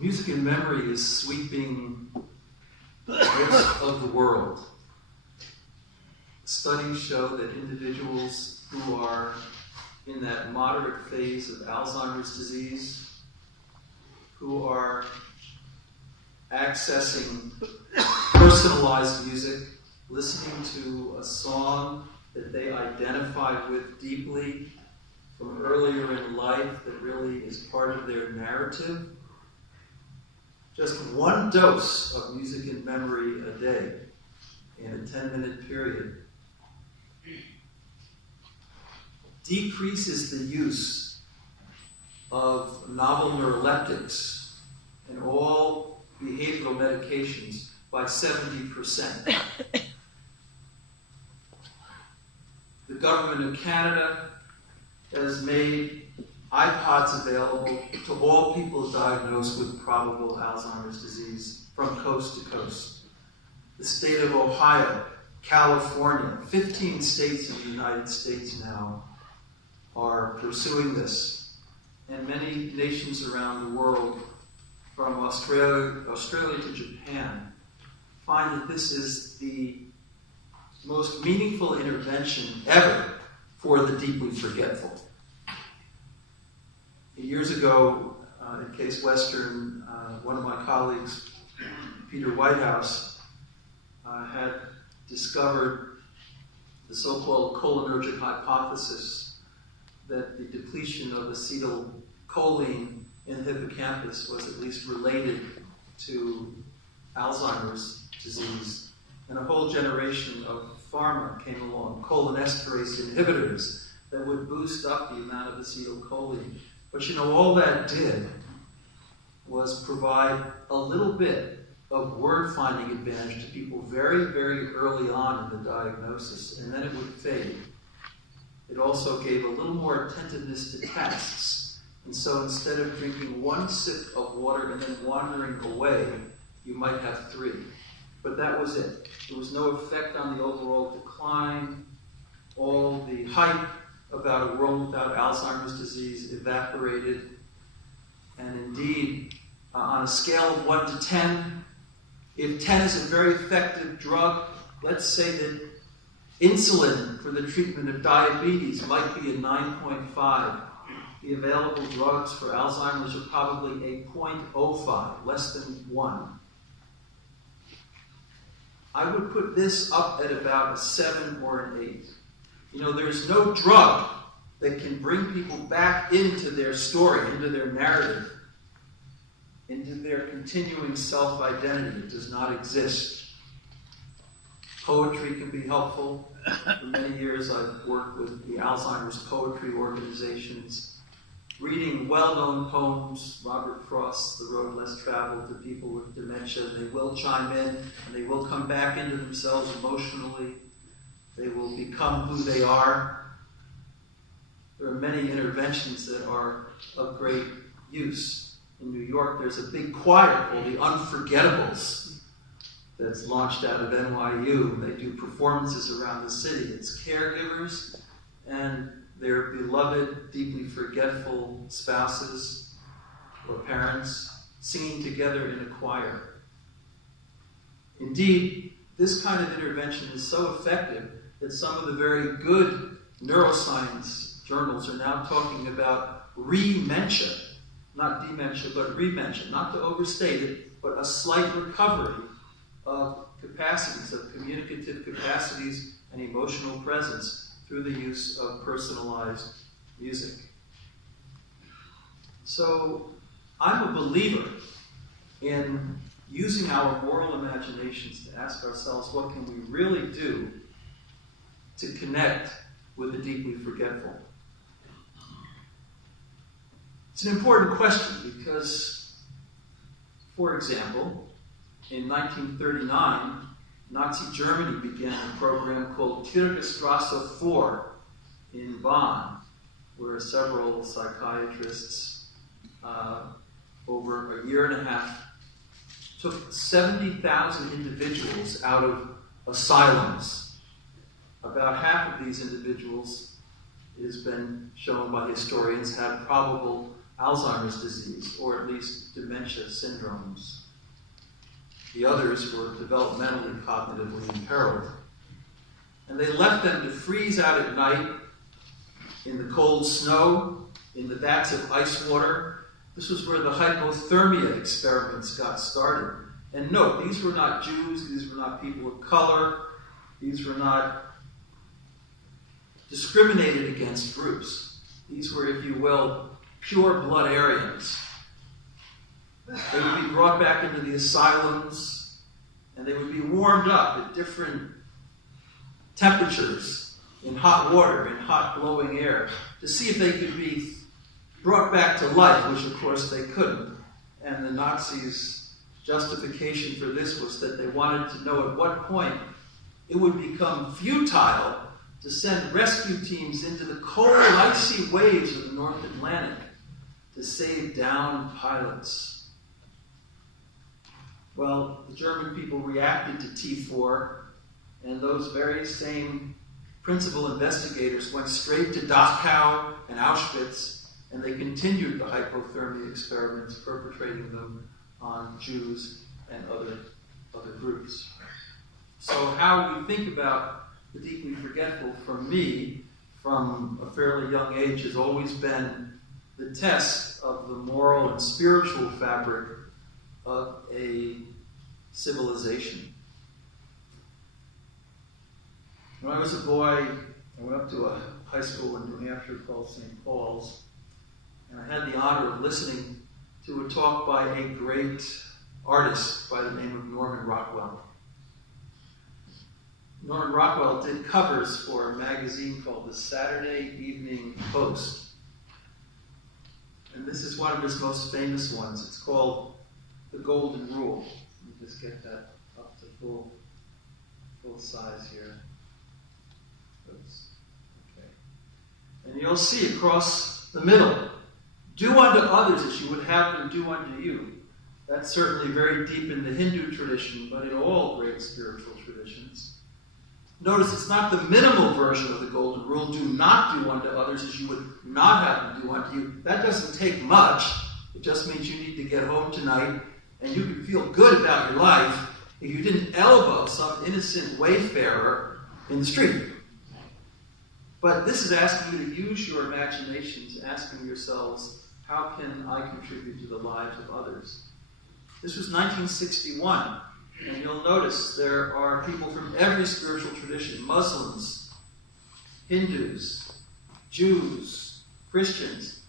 Music and memory is sweeping most of the world. Studies show that individuals who are in that moderate phase of Alzheimer's disease, who are accessing personalized music, listening to a song that they identify with deeply from earlier in life that really is part of their narrative. Just one dose of music and memory a day in a 10-minute period decreases the use of novel neuroleptics and all behavioral medications by 70%. The government of Canada has made iPods available to all people diagnosed with probable Alzheimer's disease from coast to coast. The state of Ohio, California, 15 states in the United States now are pursuing this. And many nations around the world, from Australia to Japan, find that this is the most meaningful intervention ever for the deeply forgetful. Years ago, at Case Western, one of my colleagues, Peter Whitehouse, had discovered the so-called cholinergic hypothesis that the depletion of acetylcholine in the hippocampus was at least related to Alzheimer's disease. And a whole generation of pharma came along, cholinesterase inhibitors, that would boost up the amount of acetylcholine. But all that did was provide a little bit of word-finding advantage to people very, very early on in the diagnosis, and then it would fade. It also gave a little more attentiveness to tasks. And so instead of drinking one sip of water and then wandering away, you might have 3. But that was it. There was no effect on the overall decline. All the hype about a world without Alzheimer's disease evaporated. And indeed, on a scale of 1 to 10, if 10 is a very effective drug, let's say that insulin for the treatment of diabetes might be a 9.5. The available drugs for Alzheimer's are probably a 0.05, less than 1. I would put this up at about a 7 or an 8. There's no drug that can bring people back into their story, into their narrative, into their continuing self-identity. It does not exist. Poetry can be helpful. For many years, I've worked with the Alzheimer's poetry organizations, reading well-known poems, Robert Frost's The Road Less Traveled, to people with dementia. They will chime in, and they will come back into themselves emotionally. They will become who they are. There are many interventions that are of great use. In New York, there's a big choir called the Unforgettables that's launched out of NYU. They do performances around the city. It's caregivers and their beloved, deeply forgetful spouses or parents singing together in a choir. Indeed, this kind of intervention is so effective that some of the very good neuroscience journals are now talking about rementia, not dementia, but rementia, not to overstate it, but a slight recovery of capacities, of communicative capacities and emotional presence through the use of personalized music. So I'm a believer in using our moral imaginations to ask ourselves, what can we really do to connect with the deeply forgetful? It's an important question because, for example, in 1939, Nazi Germany began a program called Tiergestrasse 4 in Bonn, where several psychiatrists, over a year and a half, took 70,000 individuals out of asylums. About half of these individuals, it has been shown by historians, had probable Alzheimer's disease, or at least dementia syndromes. The others were developmentally, cognitively imperiled. And they left them to freeze out at night in the cold snow, in the vats of ice water. This was where the hypothermia experiments got started. And note, these were not Jews, these were not people of color, these were not discriminated against groups. These were, if you will, pure blood Aryans. They would be brought back into the asylums, and they would be warmed up at different temperatures, in hot water, in hot glowing air, to see if they could be brought back to life, which of course they couldn't. And the Nazis' justification for this was that they wanted to know at what point it would become futile to send rescue teams into the cold, icy waves of the North Atlantic to save downed pilots. Well, the German people reacted to T4, and those very same principal investigators went straight to Dachau and Auschwitz, and they continued the hypothermia experiments, perpetrating them on Jews and other groups. So how we think about the deeply forgetful, for me, from a fairly young age, has always been the test of the moral and spiritual fabric of a civilization. When I was a boy, I went up to a high school in New Hampshire called St. Paul's, and I had the honor of listening to a talk by a great artist by the name of Norman Rockwell. Norman Rockwell did covers for a magazine called the Saturday Evening Post. And this is one of his most famous ones. It's called The Golden Rule. Let me just get that up to full size here. Oops. Okay. And you'll see across the middle, do unto others as you would have them do unto you. That's certainly very deep in the Hindu tradition, but in all great spiritual traditions. Notice it's not the minimal version of the Golden Rule. Do not do unto others as you would not have them do unto you. That doesn't take much. It just means you need to get home tonight and you can feel good about your life if you didn't elbow some innocent wayfarer in the street. But this is asking you to use your imaginations, asking yourselves, how can I contribute to the lives of others? This was 1961. And you'll notice there are people from every spiritual tradition: Muslims, Hindus, Jews, Christians.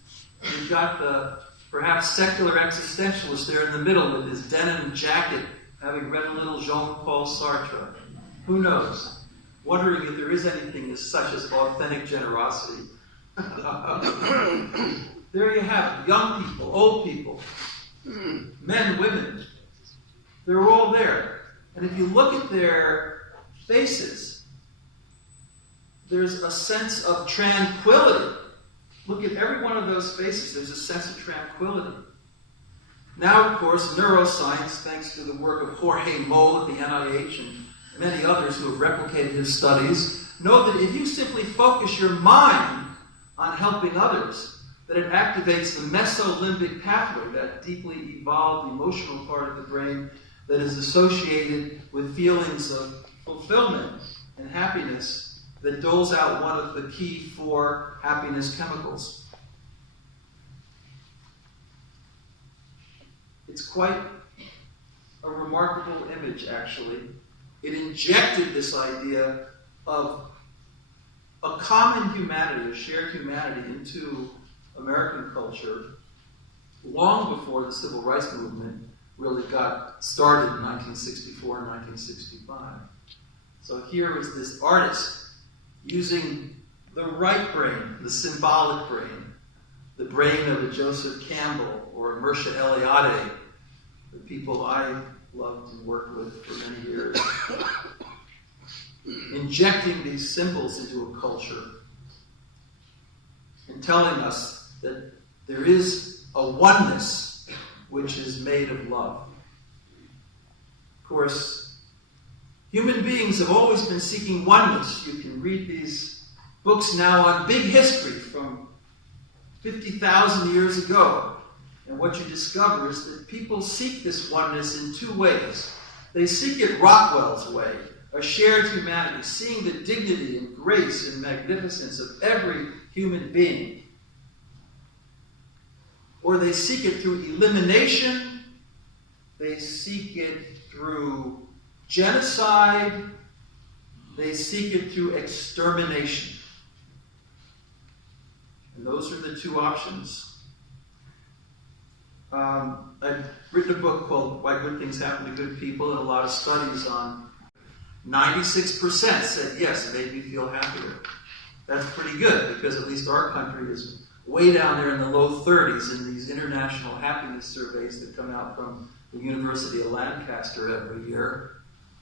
You've got the perhaps secular existentialist there in the middle with his denim jacket, having read a little Jean-Paul Sartre. Who knows? Wondering if there is anything as such as authentic generosity. There you have it. Young people, old people, men, women. They're all there. And if you look at their faces, there's a sense of tranquility. Look at every one of those faces. There's a sense of tranquility. Now, of course, neuroscience, thanks to the work of Jorge Moll at the NIH and many others who have replicated his studies, know that if you simply focus your mind on helping others, that it activates the mesolimbic pathway, that deeply evolved emotional part of the brain that is associated with feelings of fulfillment and happiness, that doles out one of the key 4 happiness chemicals. It's quite a remarkable image, actually. It injected this idea of a common humanity, a shared humanity, into American culture long before the Civil Rights Movement really got started in 1964 and 1965. So here is this artist using the right brain, the symbolic brain, the brain of a Joseph Campbell or a Mircea Eliade, the people I loved and worked with for many years, injecting these symbols into a culture and telling us that there is a oneness which is made of love. Of course, human beings have always been seeking oneness. You can read these books now on big history from 50,000 years ago. And what you discover is that people seek this oneness in two ways. They seek it Rockwell's way, a shared humanity, seeing the dignity and grace and magnificence of every human being. Or they seek it through elimination, they seek it through genocide, they seek it through extermination. And those are the two options. I've written a book called Why Good Things Happen to Good People, and a lot of studies on 96% said, yes, it made me feel happier. That's pretty good, because at least our country is way down there in the low 30s in these international happiness surveys that come out from the University of Lancaster every year.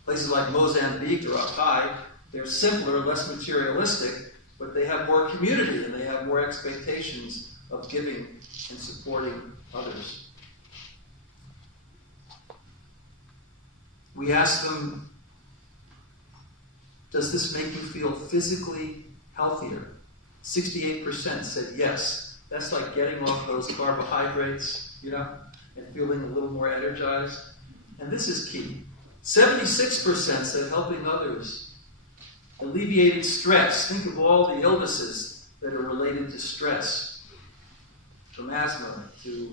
Places like Mozambique are up high. They're simpler, less materialistic, but they have more community and they have more expectations of giving and supporting others. We asked them, does this make you feel physically healthier? 68% said yes. That's like getting off those carbohydrates, and feeling a little more energized. And this is key. 76% said helping others alleviated stress. Think of all the illnesses that are related to stress, from asthma to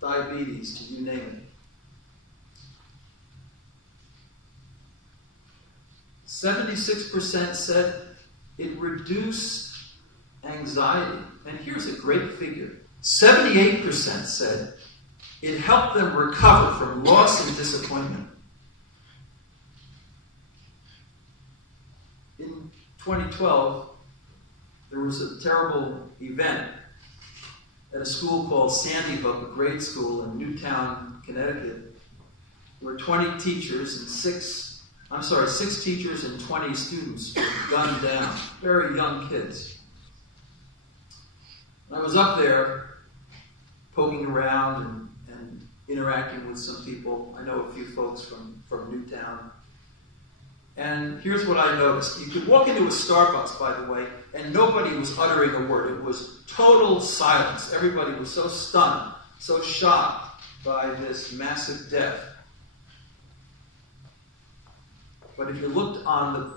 diabetes to you name it. 76% said it reduced anxiety. And here's a great figure. 78% said it helped them recover from loss and disappointment. In 2012, there was a terrible event at a school called Sandy Hook, a grade school in Newtown, Connecticut, where 20 teachers and 6 teachers and 20 students were gunned down, very young kids. And I was up there poking around and interacting with some people. I know a few folks from Newtown. And here's what I noticed. You could walk into a Starbucks, by the way, and nobody was uttering a word. It was total silence. Everybody was so stunned, so shocked by this massive death. But if you looked on the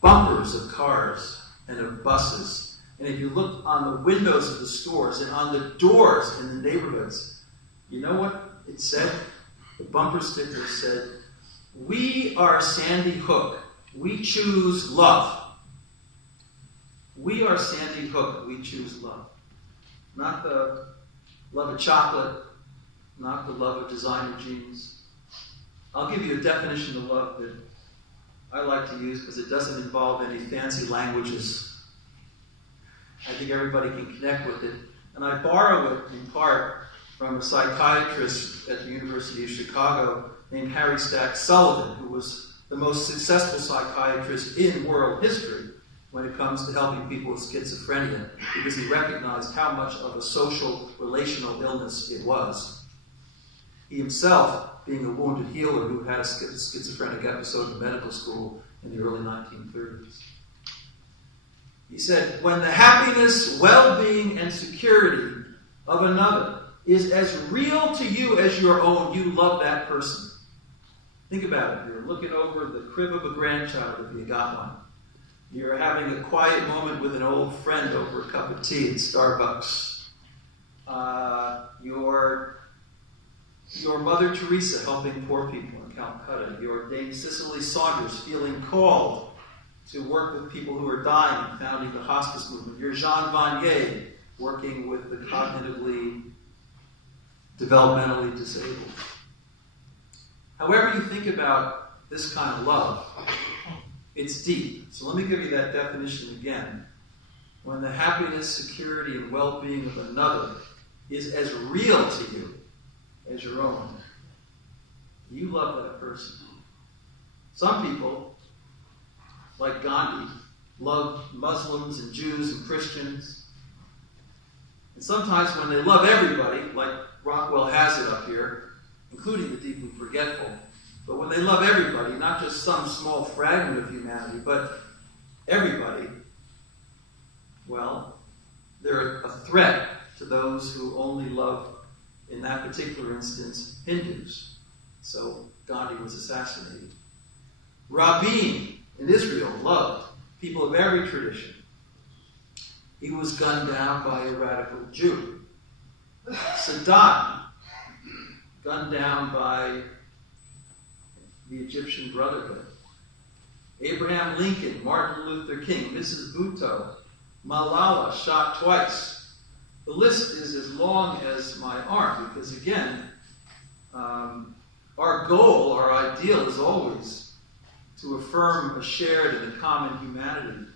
bumpers of cars and of buses, and if you looked on the windows of the stores and on the doors in the neighborhoods, you know what it said? The bumper sticker said, "We are Sandy Hook. We choose love." We are Sandy Hook. We choose love. Not the love of chocolate, not the love of designer jeans. I'll give you a definition of love that I like to use because it doesn't involve any fancy languages. I think everybody can connect with it. And I borrow it in part from a psychiatrist at the University of Chicago named Harry Stack Sullivan, who was the most successful psychiatrist in world history when it comes to helping people with schizophrenia, because he recognized how much of a social, relational illness it was. He himself, being a wounded healer who had a schizophrenic episode in medical school in the early 1930s. He said, when the happiness, well-being, and security of another is as real to you as your own, you love that person. Think about it. You're looking over the crib of a grandchild, if you got one. You're having a quiet moment with an old friend over a cup of tea at Starbucks. Your Mother Teresa helping poor people in Calcutta. Your Dame Cicely Saunders feeling called to work with people who are dying and founding the hospice movement. Your Jean Vanier working with the cognitively, developmentally disabled. However you think about this kind of love, it's deep. So let me give you that definition again. When the happiness, security, and well-being of another is as real to you as your own, you love that person. Some people, like Gandhi, love Muslims and Jews and Christians. And sometimes when they love everybody, like Rockwell has it up here, including the deeply forgetful, but when they love everybody, not just some small fragment of humanity, but everybody, well, they're a threat to those who only love, in that particular instance, Hindus. So Gandhi was assassinated. Rabin in Israel loved people of every tradition. He was gunned down by a radical Jew. Sadat, gunned down by the Egyptian Brotherhood. Abraham Lincoln, Martin Luther King, Mrs. Bhutto, Malala shot twice. The list is as long as my arm because, again, our goal, our ideal is always to affirm a shared and a common humanity.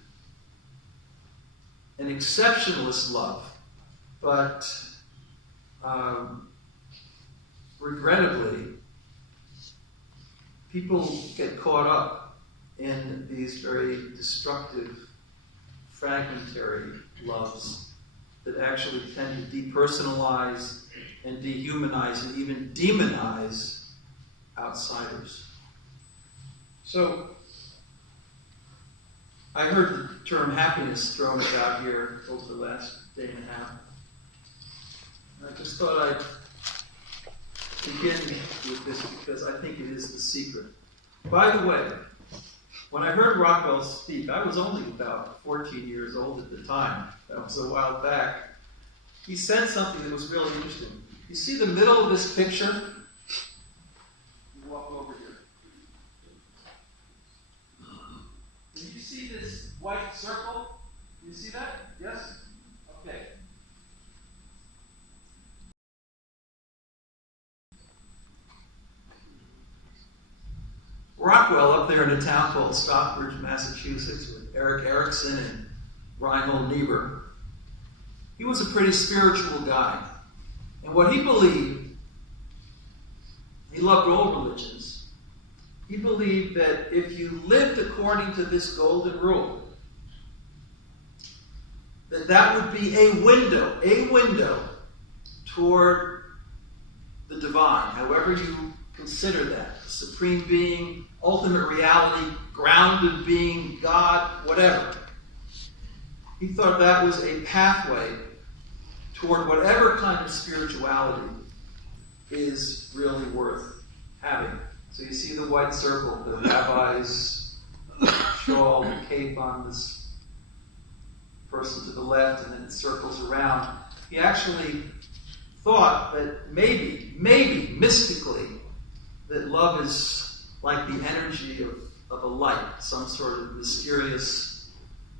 An exceptionalist love, but regrettably, people get caught up in these very destructive, fragmentary loves that actually tend to depersonalize and dehumanize and even demonize outsiders. So, I heard the term happiness thrown about here over the last day and a half. I just thought I'd begin with this because I think it is the secret. By the way, when I heard Rockwell speak, I was only about 14 years old at the time. That was a while back. He said something that was really interesting. You see the middle of this picture? You walk over here. Can you see this white circle? You see that? Yes? Okay. Rockwell up there in a town called Stockbridge, Massachusetts, with Eric Erickson and Reinhold Niebuhr. He was a pretty spiritual guy. And what he believed, he loved all religions. He believed that if you lived according to this golden rule, that would be a window toward the divine, however you consider that. Supreme being, ultimate reality, grounded being, God, whatever. He thought that was a pathway toward whatever kind of spirituality is really worth having. So you see the white circle, the rabbi's shawl, the cape on this person to the left, and then it circles around. He actually thought that maybe, mystically, that love is like the energy of a light, some sort of mysterious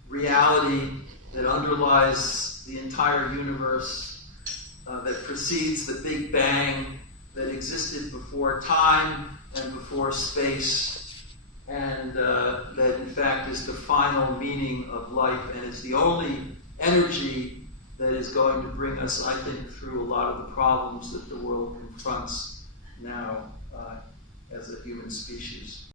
reality that underlies the entire universe, that precedes the Big Bang, that existed before time and before space, and that in fact is the final meaning of life, and it's the only energy that is going to bring us, I think, through a lot of the problems that the world confronts now as a human species.